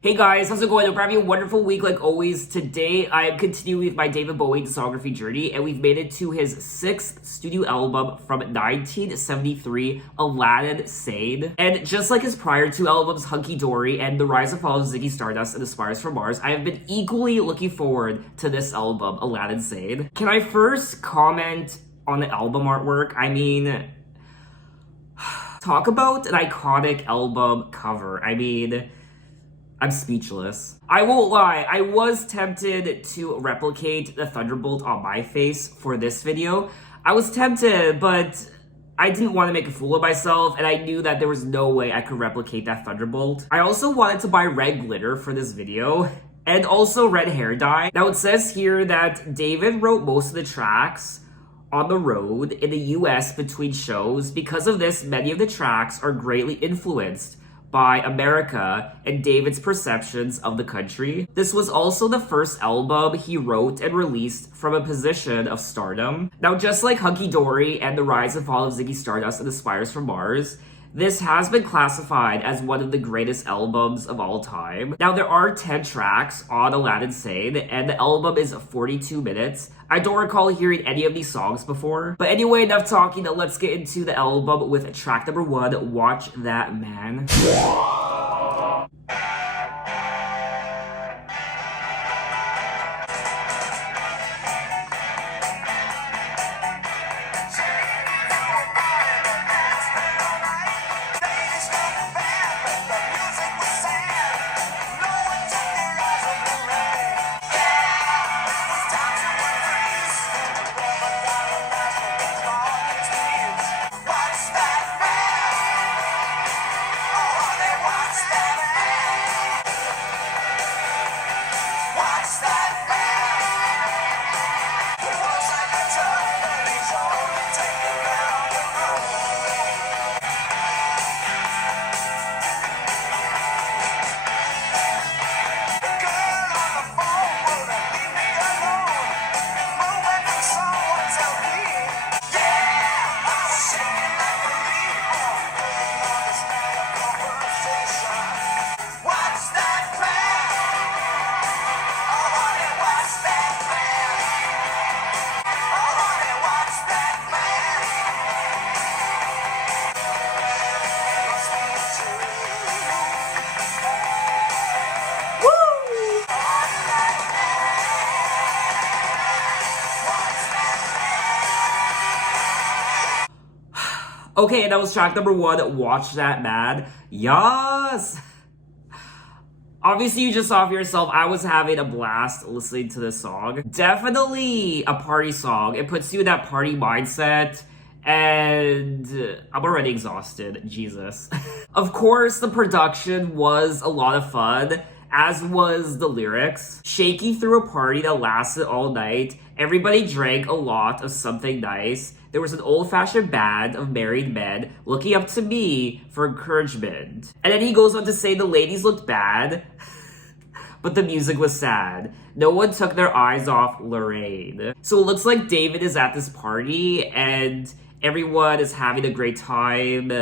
Hey guys, how's it going? Hope you're having a wonderful week like always. Today, I am continuing with my David Bowie discography journey, and we've made it to his 6th studio album from 1973, Aladdin Sane. And just like his prior two albums, Hunky Dory and The Rise and Fall of Ziggy Stardust and the Spires from Mars, I have been equally looking forward to this album, Aladdin Said. Can I first comment on the album artwork? I mean, talk about an iconic album cover. I'm speechless. I won't lie, I was tempted to replicate the Thunderbolt on my face for this video. I was tempted, but I didn't want to make a fool of myself, and I knew that there was no way I could replicate that Thunderbolt. I also wanted to buy red glitter for this video, and also red hair dye. Now it says here that David wrote most of the tracks on the road in the US between shows. Because of this, many of the tracks are greatly influenced by America and David's perceptions of the country. This was also the first album he wrote and released from a position of stardom. Now, just like Hunky Dory and The Rise and Fall of Ziggy Stardust and the Spires from Mars, this has been classified as one of the greatest albums of all time. Now, there are 10 tracks on Aladdin Sane, and the album is 42 minutes. I don't recall hearing any of these songs before. But anyway, enough talking. Now let's get into the album with track number 1, Watch That Man. Okay, that was track number 1, Watch That Man. Yes! Obviously, you just saw for yourself, I was having a blast listening to this song. Definitely a party song. It puts you in that party mindset, and I'm already exhausted. Jesus. Of course, the production was a lot of fun, as was the lyrics. Shaky through a party that lasted all night. Everybody drank a lot of something nice. There was an old-fashioned band of married men looking up to me for encouragement. And then he goes on to say the ladies looked bad, but the music was sad. No one took their eyes off Lorraine. So it looks like David is at this party, and everyone is having a great time,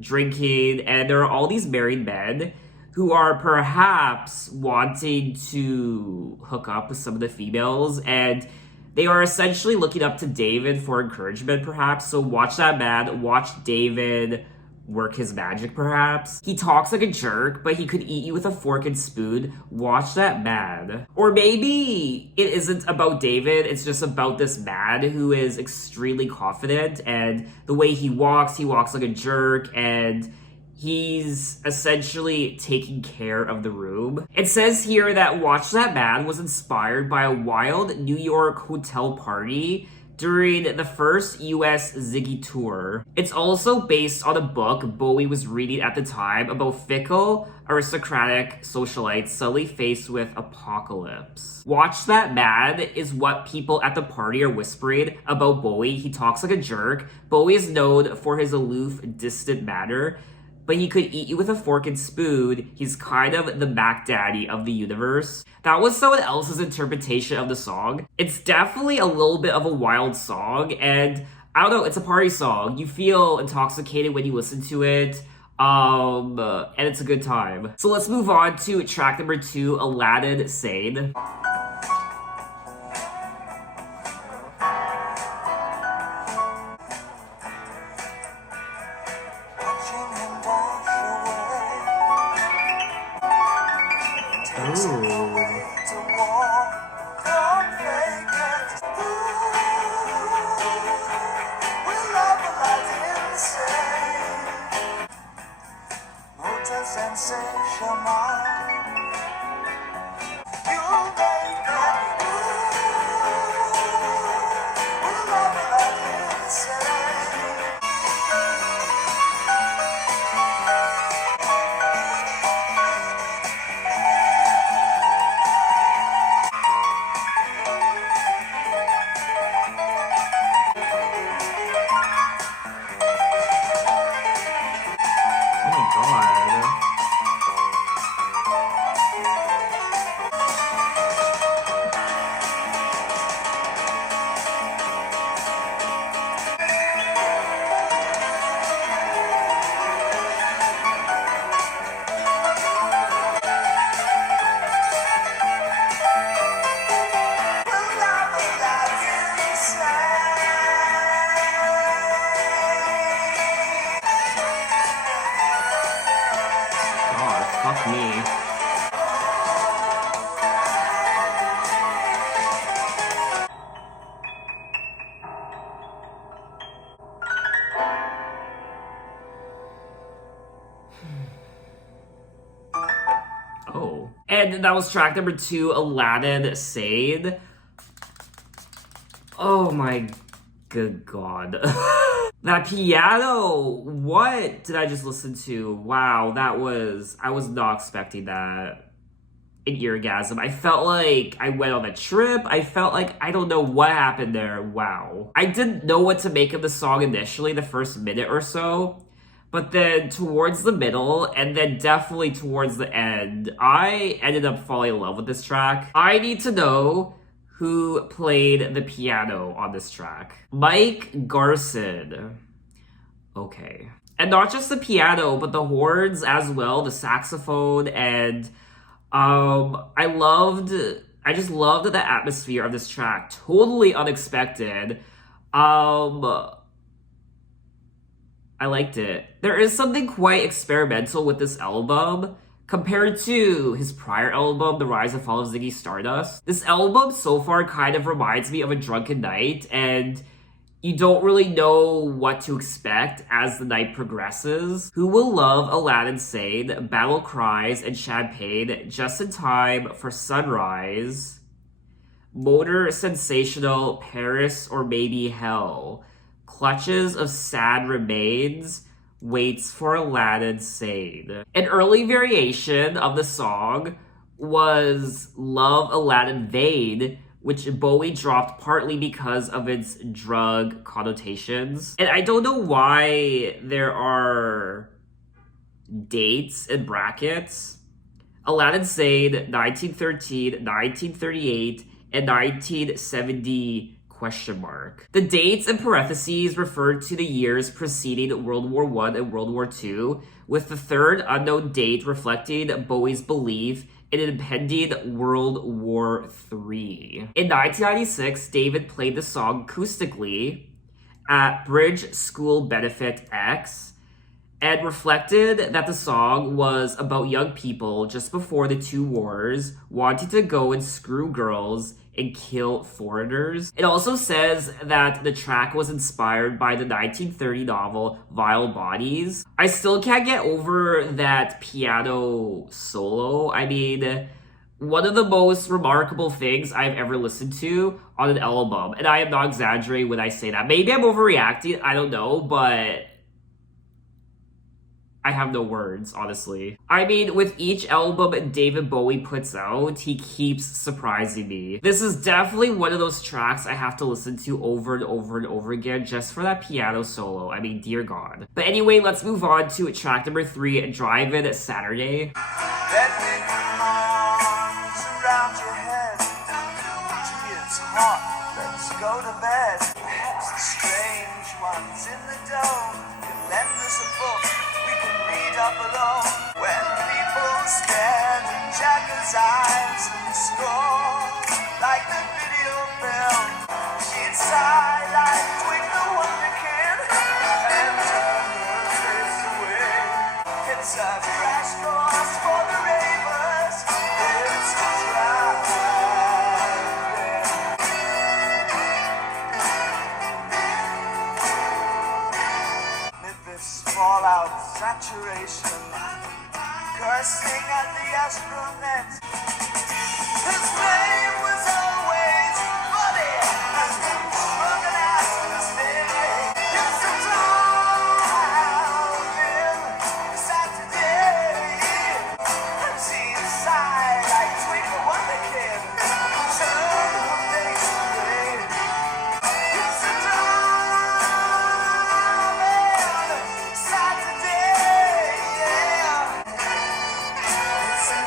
drinking, and there are all these married men who are perhaps wanting to hook up with some of the females, and they are essentially looking up to David for encouragement, perhaps. So watch that man, watch David work his magic, perhaps. He talks like a jerk, but he could eat you with a fork and spoon. Watch that man. Or maybe it isn't about David, it's just about this man who is extremely confident, and the way he walks like a jerk, and he's essentially taking care of the room. It says here that Watch That Man was inspired by a wild New York hotel party during the first US Ziggy tour. It's also based on a book Bowie was reading at the time about fickle, aristocratic socialites suddenly faced with apocalypse. Watch That Man is what people at the party are whispering about Bowie. He talks like a jerk. Bowie is known for his aloof, distant manner, but he could eat you with a fork and spoon. He's kind of the Mac Daddy of the universe. That was someone else's interpretation of the song. It's definitely a little bit of a wild song, and I don't know, it's a party song. You feel intoxicated when you listen to it. And it's a good time. So let's move on to track number 2, Aladdin Sane. Fuck me. Oh. And that was track number 2, Aladdin Said. Oh my good god. That piano! What did I just listen to? Wow, I was not expecting that. An eargasm. I felt like I went on a trip. I felt like I don't know what happened there. Wow. I didn't know what to make of the song initially, the first minute or so. But then towards the middle, and then definitely towards the end, I ended up falling in love with this track. I need to know who played the piano on this track. Mike Garson. Okay. And not just the piano, but the horns as well, the saxophone, and I just loved the atmosphere of this track. Totally unexpected. I liked it. There is something quite experimental with this album compared to his prior album, The Rise and Fall of Ziggy Stardust. This album so far kind of reminds me of a drunken night, and you don't really know what to expect as the night progresses. Who will love Aladdin Sane, Battle Cries, and Champagne just in time for sunrise? Motor Sensational, Paris, or maybe Hell? Clutches of Sad Remains, waits for Aladdin Sane. An early variation of the song was Love Aladdin Vane, which Bowie dropped partly because of its drug connotations. And I don't know why there are dates in brackets. Aladdin Said, 1913, 1938, and 1970 ? The dates in parentheses referred to the years preceding World War I and World War II, with the third unknown date reflecting Bowie's belief in an impending World War III. In 1996, David played the song acoustically at Bridge School Benefit X and reflected that the song was about young people just before the two wars wanting to go and screw girls and kill foreigners. It also says that the track was inspired by the 1930 novel Vile Bodies. I still can't get over that piano solo. I mean, one of the most remarkable things I've ever listened to on an album. And I am not exaggerating when I say that. Maybe I'm overreacting, I don't know, but I have no words, honestly. I mean, with each album David Bowie puts out, he keeps surprising me. This is definitely one of those tracks I have to listen to over and over and over again just for that piano solo. I mean, dear God. But anyway, let's move on to track number 3, Drive-In Saturday. Let me put my arms around your head. Gee, it's hot. Let's go to bed. Perhaps the strange ones in the dome can lend us a book. We can read up alone. When people stand in Jacka's eyes and score like the video film, she'd sigh like Twig the Wonder Kid and turn her face away. It's a crash course for the ravers. It's a Memphis fallout saturation, cursing at the astronet. His name was always Buddy, as the drunken ass mistake. It's a driving Saturday, and she'd sigh like Twig the Wonder Kid, turn her face away. It's a driving Saturday, yeah. It's a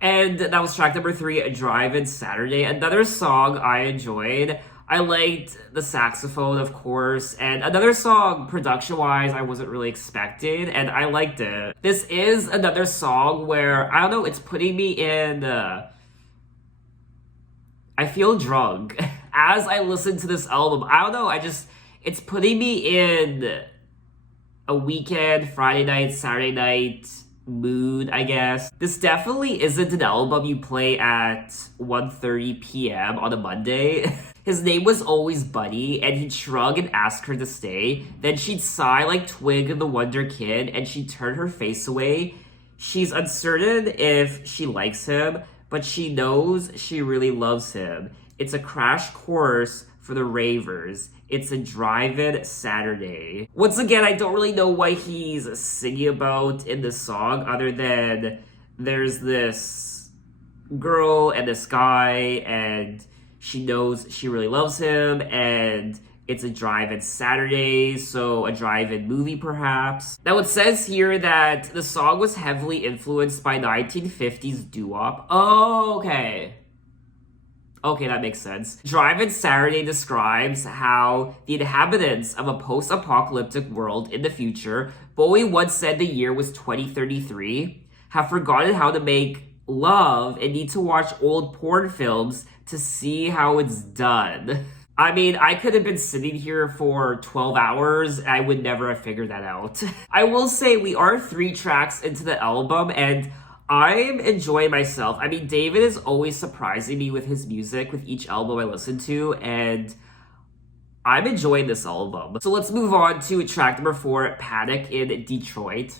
And that was track number 3, A Drive-In Saturday. Another song I enjoyed. I liked the saxophone, of course, and another song, production-wise, I wasn't really expecting, and I liked it. This is another song where, I don't know, it's putting me in, I feel drunk. As I listen to this album, I don't know, it's putting me in a weekend, Friday night, Saturday night mood, I guess. This definitely isn't an album you play at 1:30 p.m. on a Monday. His name was always Buddy, and he'd shrug and ask her to stay. Then she'd sigh like Twig the Wonder Kid, and she'd turn her face away. She's uncertain if she likes him, but she knows she really loves him. It's a crash course for the ravers. It's a drive-in Saturday. Once again, I don't really know what he's singing about in this song, other than there's this girl and this guy, and she knows she really loves him, and it's a drive-in Saturday, so a drive-in movie perhaps. Now it says here that the song was heavily influenced by 1950s doo-wop. Oh, okay. Okay, that makes sense. Drive-In Saturday describes how the inhabitants of a post-apocalyptic world in the future, Bowie once said the year was 2033, have forgotten how to make love and need to watch old porn films to see how it's done. I mean, I could have been sitting here for 12 hours and I would never have figured that out. I will say we are 3 tracks into the album and I'm enjoying myself. I mean, David is always surprising me with his music with each album I listen to, and I'm enjoying this album. So let's move on to track number 4, Panic in Detroit.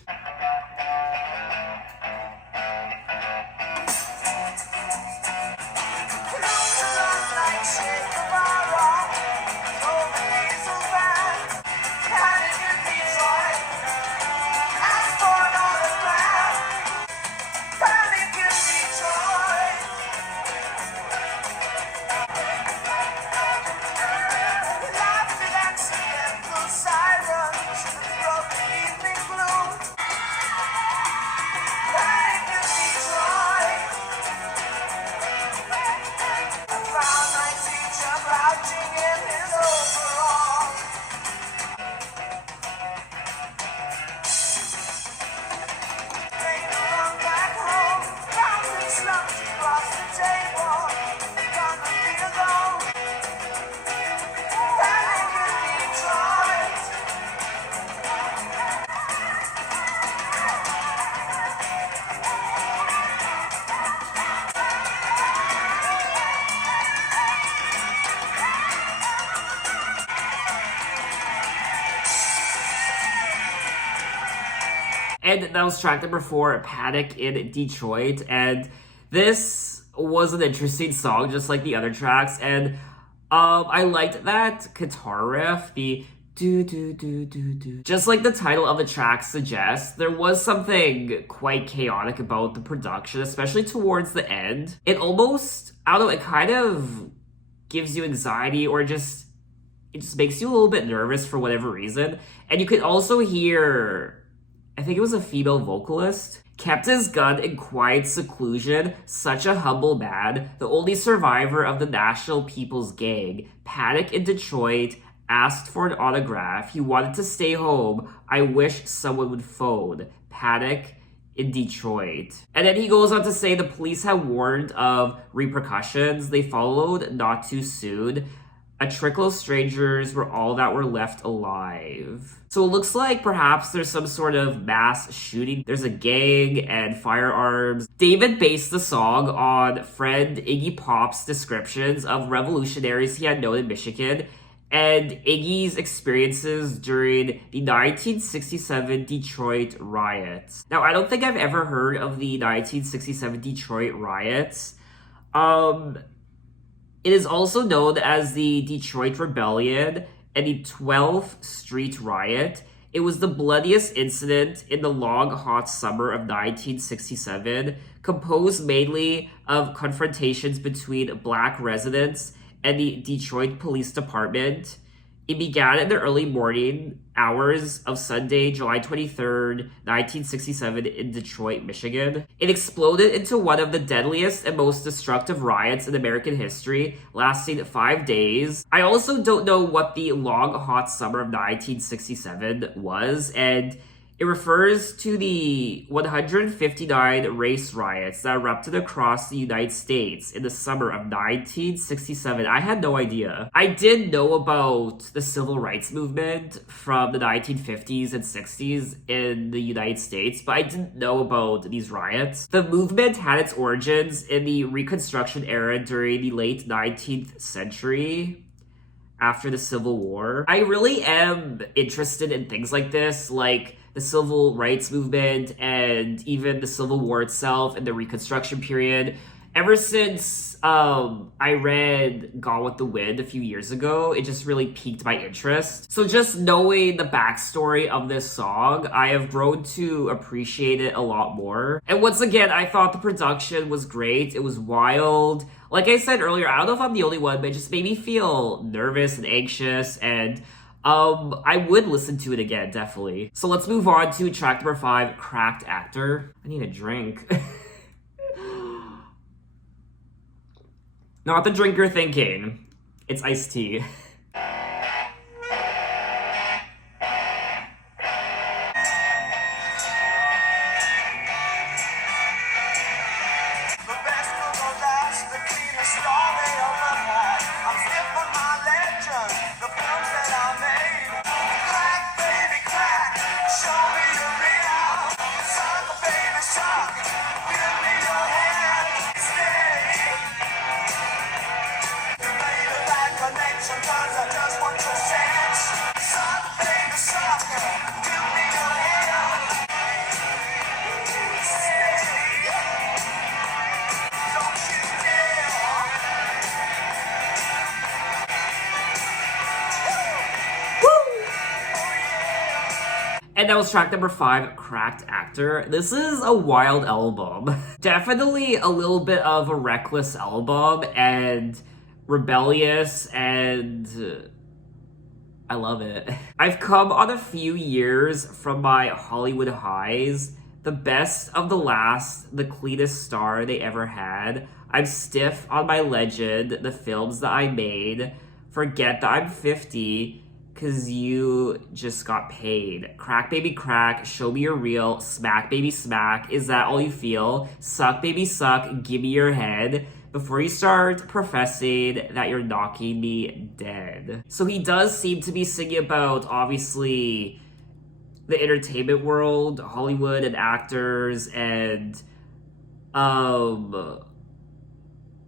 And that was track number 4, Panic in Detroit. And this was an interesting song, just like the other tracks. And I liked that guitar riff, the do-do-do-do-do. Just like the title of the track suggests, there was something quite chaotic about the production, especially towards the end. It almost, I don't know, it kind of gives you anxiety, or it just makes you a little bit nervous for whatever reason. And you could also hear I think it was a female vocalist, kept his gun in quiet seclusion, such a humble man, the only survivor of the National People's Gang, panic in Detroit, asked for an autograph, he wanted to stay home, I wish someone would phone, panic in Detroit. And then he goes on to say the police had warned of repercussions, they followed not too soon. A trickle of strangers were all that were left alive. So it looks like perhaps there's some sort of mass shooting. There's a gang and firearms. David based the song on friend Iggy Pop's descriptions of revolutionaries he had known in Michigan and Iggy's experiences during the 1967 Detroit riots. Now, I don't think I've ever heard of the 1967 Detroit riots. It is also known as the Detroit Rebellion and the 12th Street Riot. It was the bloodiest incident in the long, hot summer of 1967, composed mainly of confrontations between black residents and the Detroit Police Department. It began in the early morning hours of Sunday, July 23rd, 1967 in Detroit, Michigan. It exploded into one of the deadliest and most destructive riots in American history, lasting 5 days. I also don't know what the long, hot summer of 1967 was, and it refers to the 159 race riots that erupted across the United States in the summer of 1967. I had no idea. I did know about the civil rights movement from the 1950s and 60s in the United States, but I didn't know about these riots. The movement had its origins in the Reconstruction era during the late 19th century, after the Civil War. I really am interested in things like this, like the civil rights movement and even the Civil War itself and the Reconstruction period. Ever since I read Gone with the Wind a few years ago, it just really piqued my interest. So just knowing the backstory of this song, I have grown to appreciate it a lot more. And once again, I thought the production was great. It was wild. Like I said earlier, I don't know if I'm the only one, but it just made me feel nervous and anxious, and I would listen to it again, definitely. So let's move on to track number 5, Cracked Actor. I need a drink. Not the drink you're thinking. It's iced tea. Sometimes I just want your sense. Suck, baby, suck. Give me your hand. Stay. Don't you dare. And that was track number 5, Cracked Actor. This is a wild album. Definitely a little bit of a reckless album and rebellious, and I love it. I've come on a few years from my Hollywood highs. The best of the last, the cleanest star they ever had. I'm stiff on my legend, the films that I made. Forget that I'm 50, cause you just got paid. Crack baby crack, show me you're real. Smack baby smack, is that all you feel? Suck baby suck, give me your head. Before you start professing that you're knocking me dead. So he does seem to be singing about, obviously, the entertainment world, Hollywood, and actors, and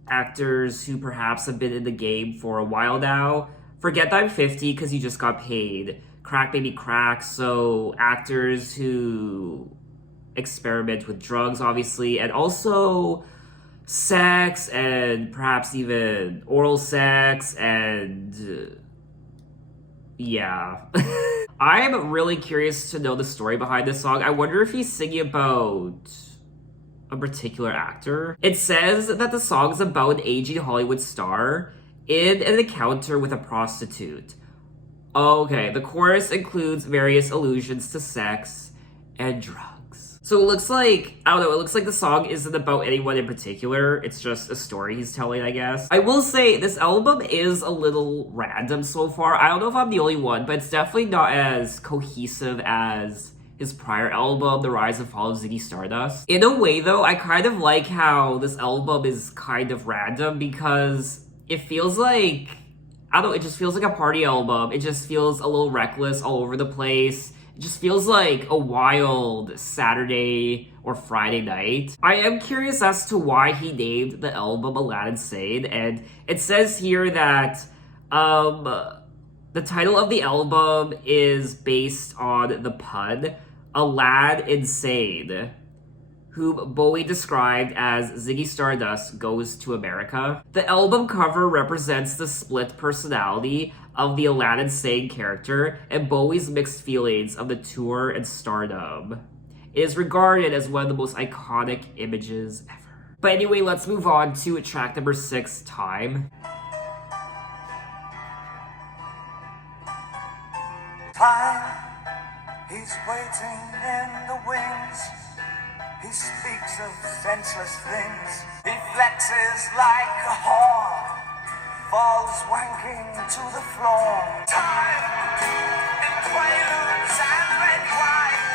actors who perhaps have been in the game for a while now. Forget that I'm 50 because you just got paid. Crack baby crack, so actors who experiment with drugs, obviously, and also sex, and perhaps even oral sex, and yeah. I'm really curious to know the story behind this song. I wonder if he's singing about a particular actor. It says that the song is about an aging Hollywood star in an encounter with a prostitute. Okay, the chorus includes various allusions to sex and drugs. So it looks like, I don't know, it looks like the song isn't about anyone in particular. It's just a story he's telling, I guess. I will say this album is a little random so far. I don't know if I'm the only one, but it's definitely not as cohesive as his prior album, The Rise and Fall of Ziggy Stardust. In a way though, I kind of like how this album is kind of random because it feels like, I don't know, it just feels like a party album. It just feels a little reckless all over the place. It just feels like a wild Saturday or Friday night. I am curious as to why he named the album Aladdin Sane, and it says here that the title of the album is based on the pun Aladdin Sane, whom Bowie described as Ziggy Stardust Goes to America. The album cover represents the split personality of the Aladdin Sane character and Bowie's mixed feelings of the tour and stardom. It is regarded as one of the most iconic images ever. But anyway, let's move on to track number 6, Time. Time, he's waiting in the wings. He speaks of senseless things. He flexes like a whore, falls wanking to the floor. Time, in quaaludes and red wine,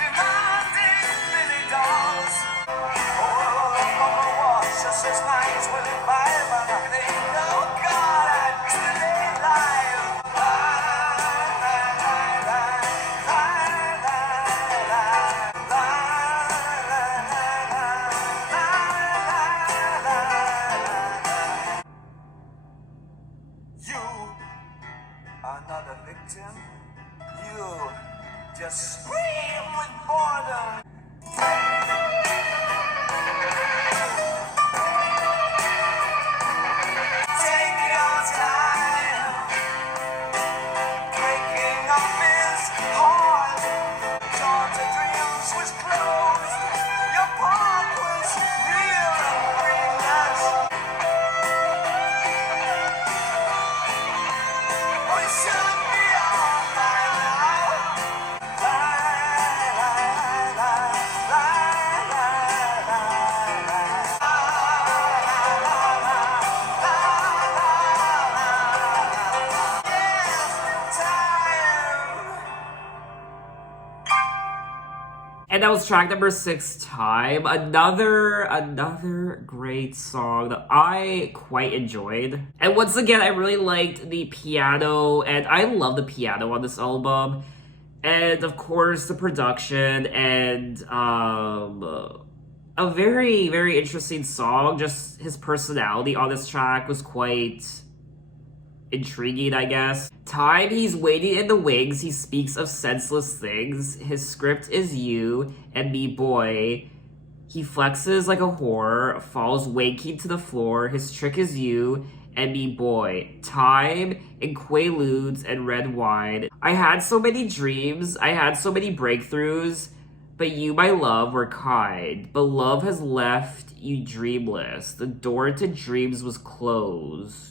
demanding Billy dolls. Oh, just as nice will it buy, but I think, oh God, I'd stay alive. Another victim, you just scream with boredom. Take your time, breaking up is hard. Georgia Dreams was closed, your part was real and brilliant. We should be on by now. And that was track number 6, Time. Another great song that I quite enjoyed. And once again, I really liked the piano, and I love the piano on this album. And of course, the production, and a very, very interesting song. Just his personality on this track was quite intriguing, I guess. Time, he's waiting in the wings. He speaks of senseless things. His script is you and me, boy. He flexes like a whore, falls wanking to the floor. His trick is you and me, boy. Time and quaaludes and red wine. I had so many dreams. I had so many breakthroughs. But you, my love, were kind. But love has left you dreamless. The door to dreams was closed.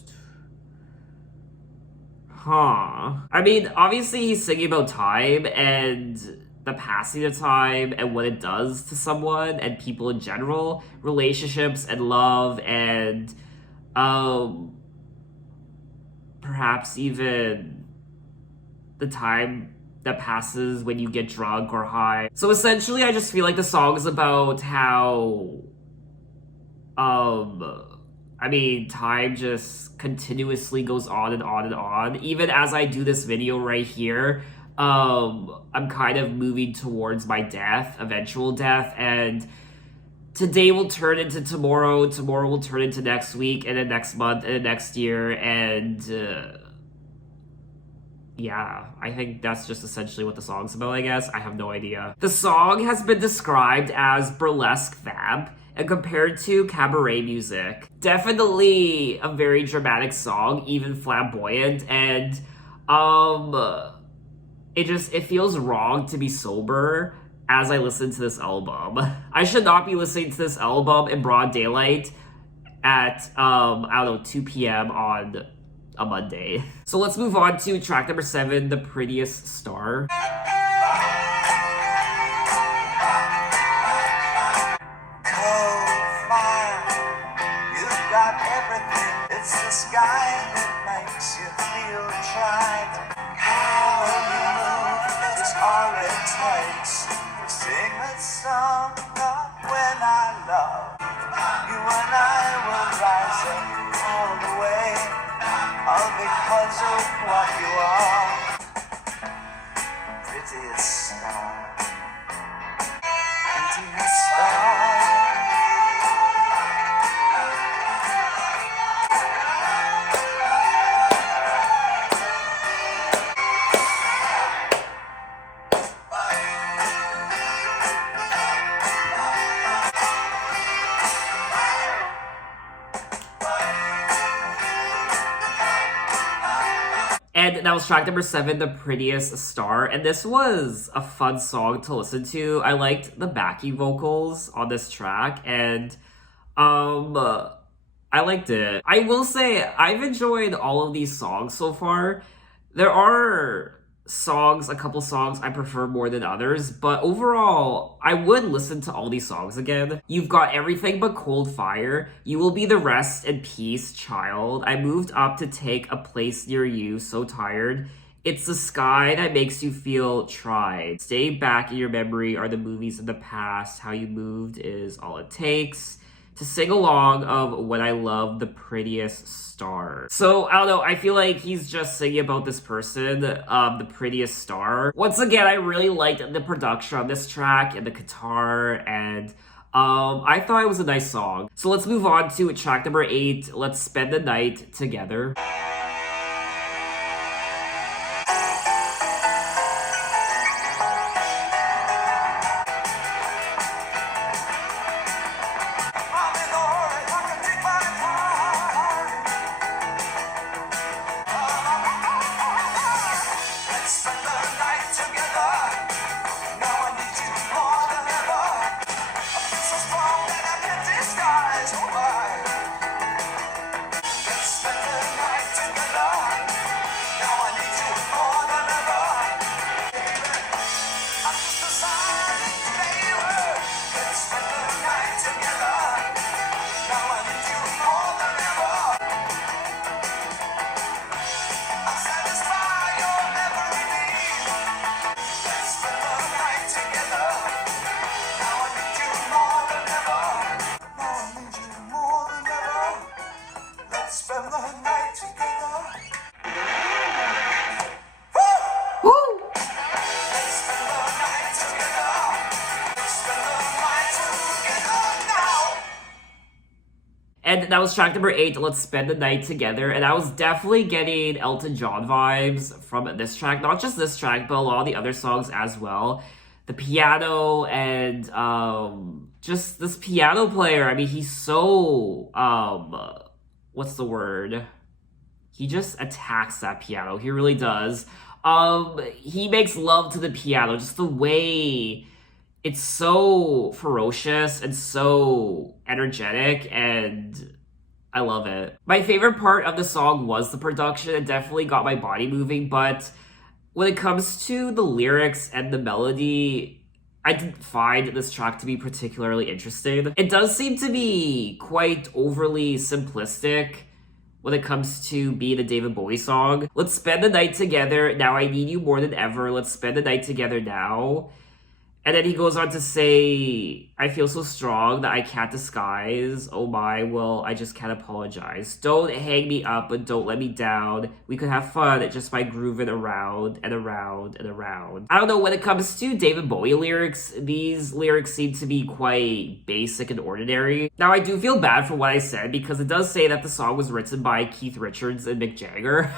Huh. I mean, obviously he's singing about time and the passing of time and what it does to someone and people in general, relationships and love, and perhaps even the time that passes when you get drunk or high. So essentially, I just feel like the song is about how I mean, time just continuously goes on and on and on. Even as I do this video right here, I'm kind of moving towards my death, eventual death, and today will turn into tomorrow, tomorrow will turn into next week, and then next month, and then next year, and yeah, I think that's just essentially what the song's about, I guess. I have no idea. The song has been described as burlesque vamp and compared to cabaret music. Definitely a very dramatic song, even flamboyant, and it feels wrong to be sober as I listen to this album. I should not be listening to this album in broad daylight at I don't know, 2 p.m. on a Monday. So let's move on to track number 7, The Prettiest Star. it takes to sing a song of when I love you and I will rise up all the way, all because of what you are. Prettiest star, prettiest star. And that was track number 7, The Prettiest Star. And this was a fun song to listen to. I liked the backing vocals on this track, and I liked it. I will say I've enjoyed all of these songs so far. There are a couple songs I prefer more than others, but overall, I would listen to all these songs again. You've got Everything But Cold Fire, You Will Be the Rest in Peace, Child, I Moved Up to Take a Place Near You, So Tired, It's the Sky That Makes You Feel Tried, Stay Back in Your Memory Are the Movies in the Past, How You Moved Is All It Takes, To Sing Along of When I Love the Prettiest Star. So, I don't know, I feel like he's just singing about this person, the prettiest star. Once again, I really liked the production on this track and the guitar, and I thought it was a nice song. So let's move on to track number 8, Let's Spend the Night Together. Spend the night together. Woo! Let's spend the night together. Let's spend the night together now. And that was track number 8, Let's Spend the Night Together. And I was definitely getting Elton John vibes from this track. Not just this track, but a lot of the other songs as well. The piano and just this piano player. I mean, he's so what's the word? He just attacks that piano. He really does. He makes love to the piano. Just the way it's so ferocious and so energetic, and I love it. My favorite part of the song was the production. It definitely got my body moving, but when it comes to the lyrics and the melody, I didn't find this track to be particularly interesting. It does seem to be quite overly simplistic when it comes to being a David Bowie song. Let's spend the night together, now I need you more than ever, let's spend the night together now. And then he goes on to say, I feel so strong that I can't disguise. Oh my, well, I just can't apologize. Don't hang me up, but don't let me down. We could have fun just by grooving around and around and around. I don't know, when it comes to David Bowie lyrics, these lyrics seem to be quite basic and ordinary. Now, I do feel bad for what I said, because it does say that the song was written by Keith Richards and Mick Jagger.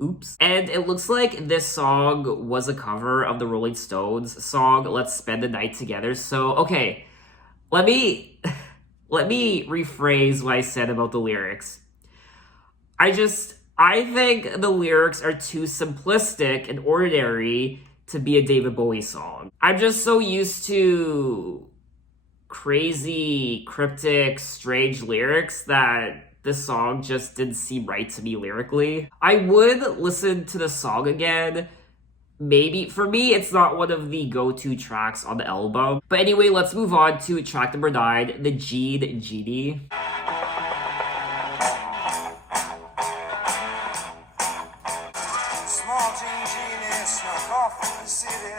Oops. And it looks like this song was a cover of the Rolling Stones song, Let's Spend the Night Together. So, okay, let me rephrase what I said about the lyrics. I think the lyrics are too simplistic and ordinary to be a David Bowie song. I'm just so used to crazy, cryptic, strange lyrics that this song just didn't seem right to me lyrically. I would listen to the song again. Maybe. For me, it's not one of the go-to tracks on the album. But anyway, let's move on to track number 9, the Gene Genie. Small Gene Genie snuck off in the city.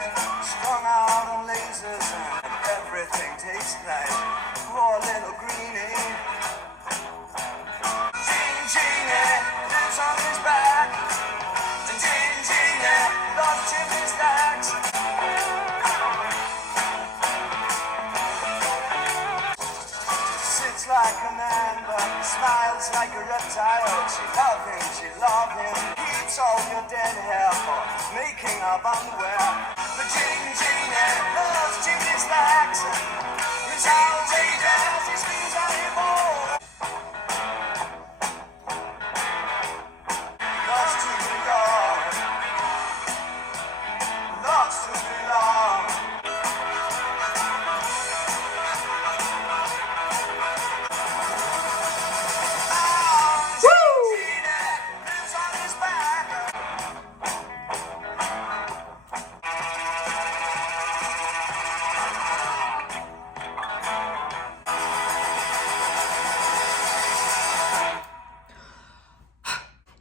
keeps all your dead hair for making up underwear. The Gene Genie loves chimney stacks. He's outrageous, he screams anymore. Loves to belong. Loves to belong.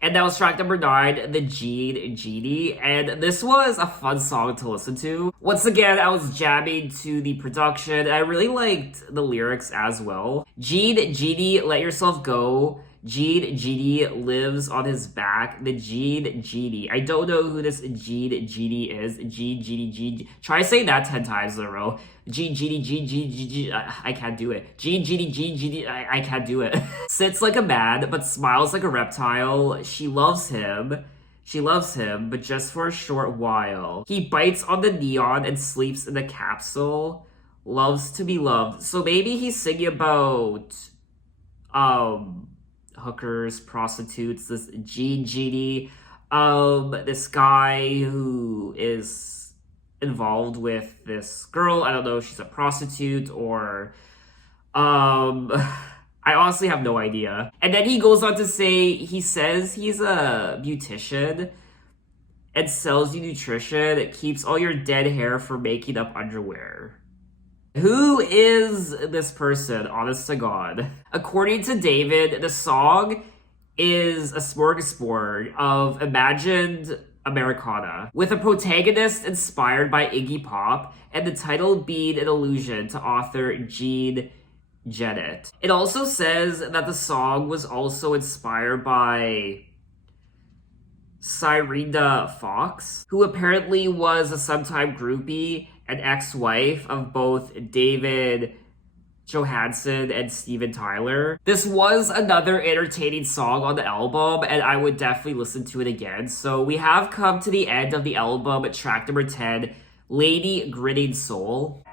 And that was track number 9, the Gene Genie. And this was a fun song to listen to. Once again, I was jamming to the production. I really liked the lyrics as well. Gene Genie, let yourself go. Gene Genie lives on his back. The Gene Genie. I don't know who this Gene Genie is. Gene Genie, Gene. Try saying that 10 times in a row. Gene Genie, Gene Genie, Gene. I can't do it. Gene Genie, Gene Genie. I can't do it. Sits like a man, but smiles like a reptile. She loves him. She loves him, but just for a short while. He bites on the neon and sleeps in the capsule. Loves to be loved. So maybe he's singing about hookers, prostitutes, this Gene Genie, this guy who is involved with this girl. I don't know if she's a prostitute or I honestly have no idea. And then he goes on to say, he says he's a beautician and sells you nutrition. It keeps all your dead hair for making up underwear. Who is this person, honest to God? According to David, the song is a smorgasbord of imagined Americana, with a protagonist inspired by Iggy Pop, and the title being an allusion to author Gene Genie. It also says that the song was also inspired by Cyrenda Fox, who apparently was a sometime groupie and ex-wife of both David Johansen and Steven Tyler. This was another entertaining song on the album, and I would definitely listen to it again. So we have come to the end of the album at track number 10, Lady Gritting Soul.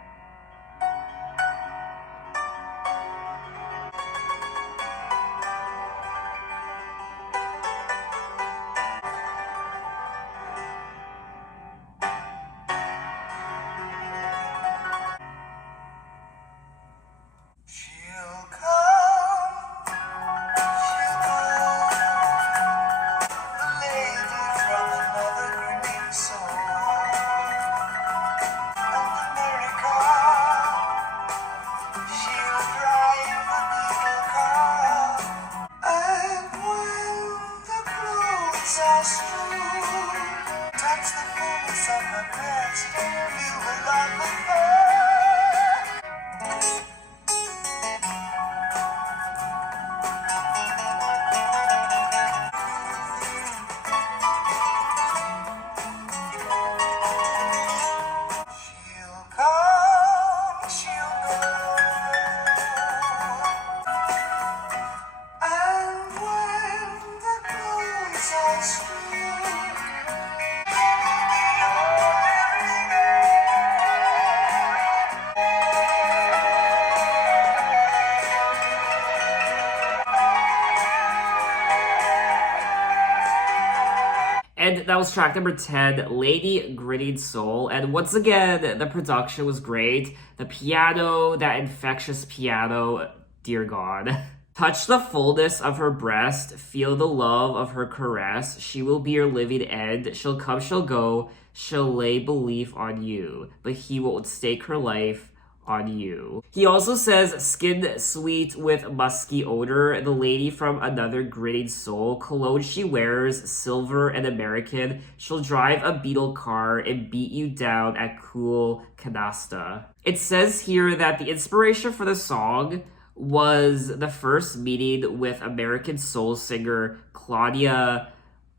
And that was track number 10, Lady Gritting Soul. And once again, the production was great. The piano, that infectious piano, dear God. Touch the fullness of her breast, feel the love of her caress. She will be your living end. She'll come, she'll go. She'll lay belief on you, but he will stake her life on you. He also says, skin sweet with musky odor, the lady from another gritting soul, cologne she wears, silver and American, she'll drive a beetle car and beat you down at cool canasta. It says here that the inspiration for the song was the first meeting with American soul singer Claudia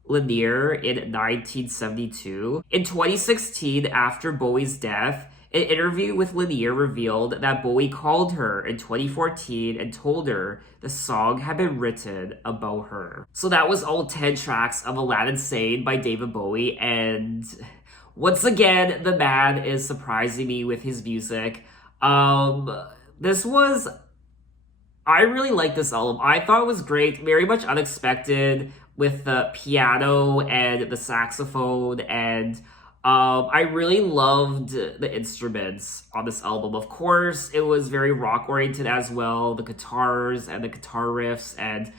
Lanier in 1972. In 2016, after Bowie's death, An interview with Lanier revealed that Bowie called her in 2014 and told her the song had been written about her. So that was all 10 tracks of Aladdin Sane by David Bowie, and once again, the man is surprising me with his music. I really like this album. I thought it was great, very much unexpected with the piano and the saxophone, and I really loved the instruments on this album. Of course, it was very rock oriented as well, the guitars and the guitar riffs, and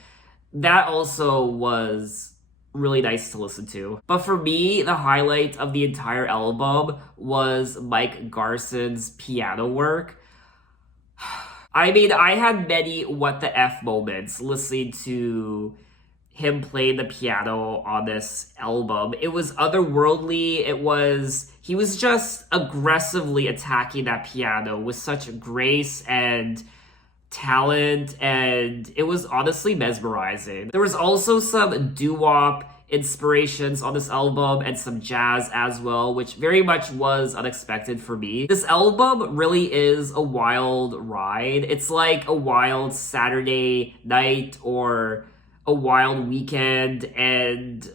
that also was really nice to listen to. But for me, the highlight of the entire album was Mike Garson's piano work. I mean, I had many what the F moments listening to him playing the piano on this album. It was otherworldly. He was just aggressively attacking that piano with such grace and talent, and it was honestly mesmerizing. There was also some doo-wop inspirations on this album and some jazz as well, which very much was unexpected for me. This album really is a wild ride. It's like a wild Saturday night or a wild weekend, and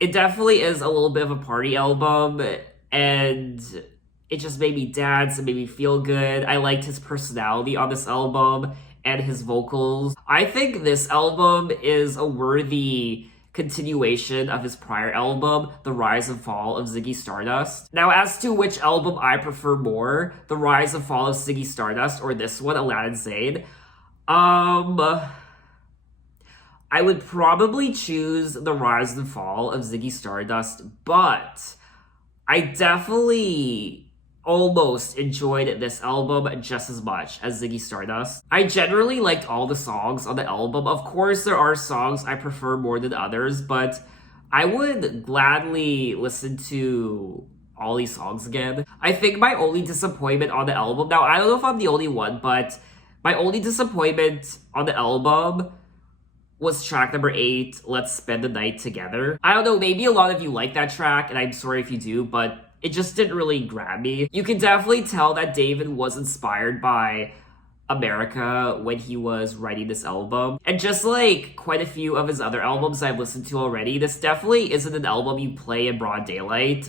it definitely is a little bit of a party album, and it just made me dance and made me feel good. I liked his personality on this album and his vocals. I think this album is a worthy continuation of his prior album, The Rise and Fall of Ziggy Stardust. Now, as to which album I prefer more, The Rise and Fall of Ziggy Stardust or this one, Aladdin Sane, I would probably choose The Rise and Fall of Ziggy Stardust, but I definitely almost enjoyed this album just as much as Ziggy Stardust. I generally liked all the songs on the album. Of course, there are songs I prefer more than others, but I would gladly listen to all these songs again. I think my only disappointment on the album, now I don't know if I'm the only one, but my only disappointment on the album was track number 8, Let's Spend the Night Together. I don't know, maybe a lot of you like that track, and I'm sorry if you do, but it just didn't really grab me. You can definitely tell that David was inspired by America when he was writing this album. And just like quite a few of his other albums I've listened to already, this definitely isn't an album you play in broad daylight.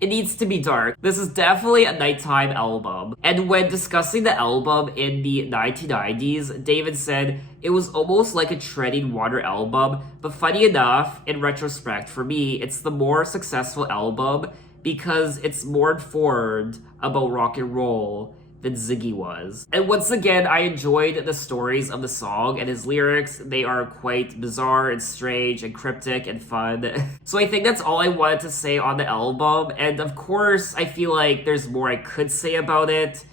It needs to be dark. This is definitely a nighttime album. And when discussing the album in the 1990s, David said it was almost like a treading water album, but funny enough, in retrospect, for me, it's the more successful album because it's more informed about rock and roll than Ziggy was. And once again, I enjoyed the stories of the song and his lyrics. They are quite bizarre and strange and cryptic and fun. So I think that's all I wanted to say on the album. And of course, I feel like there's more I could say about it.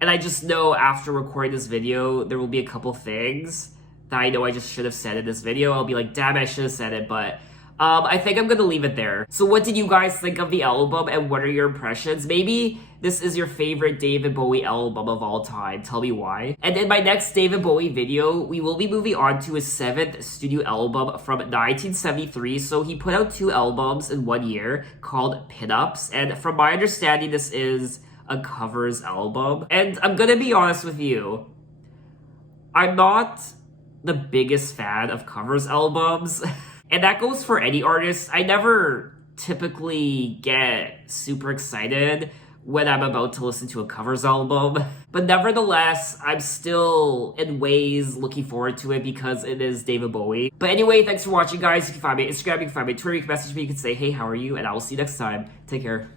And I just know after recording this video, there will be a couple things that I know I just should have said in this video. I'll be like, damn, I should have said it, but I think I'm gonna leave it there. So what did you guys think of the album and what are your impressions? Maybe this is your favorite David Bowie album of all time. Tell me why. And in my next David Bowie video, we will be moving on to his 7th studio album from 1973. So he put out 2 albums in 1 year called Pin-Ups. And from my understanding, this is a covers album. And I'm gonna be honest with you, I'm not the biggest fan of covers albums. And that goes for any artist. I never typically get super excited when I'm about to listen to a covers album. But nevertheless, I'm still in ways looking forward to it because it is David Bowie. But anyway, thanks for watching, guys. You can find me on Instagram, you can find me on Twitter, you can message me, you can say, hey, how are you? And I will see you next time. Take care.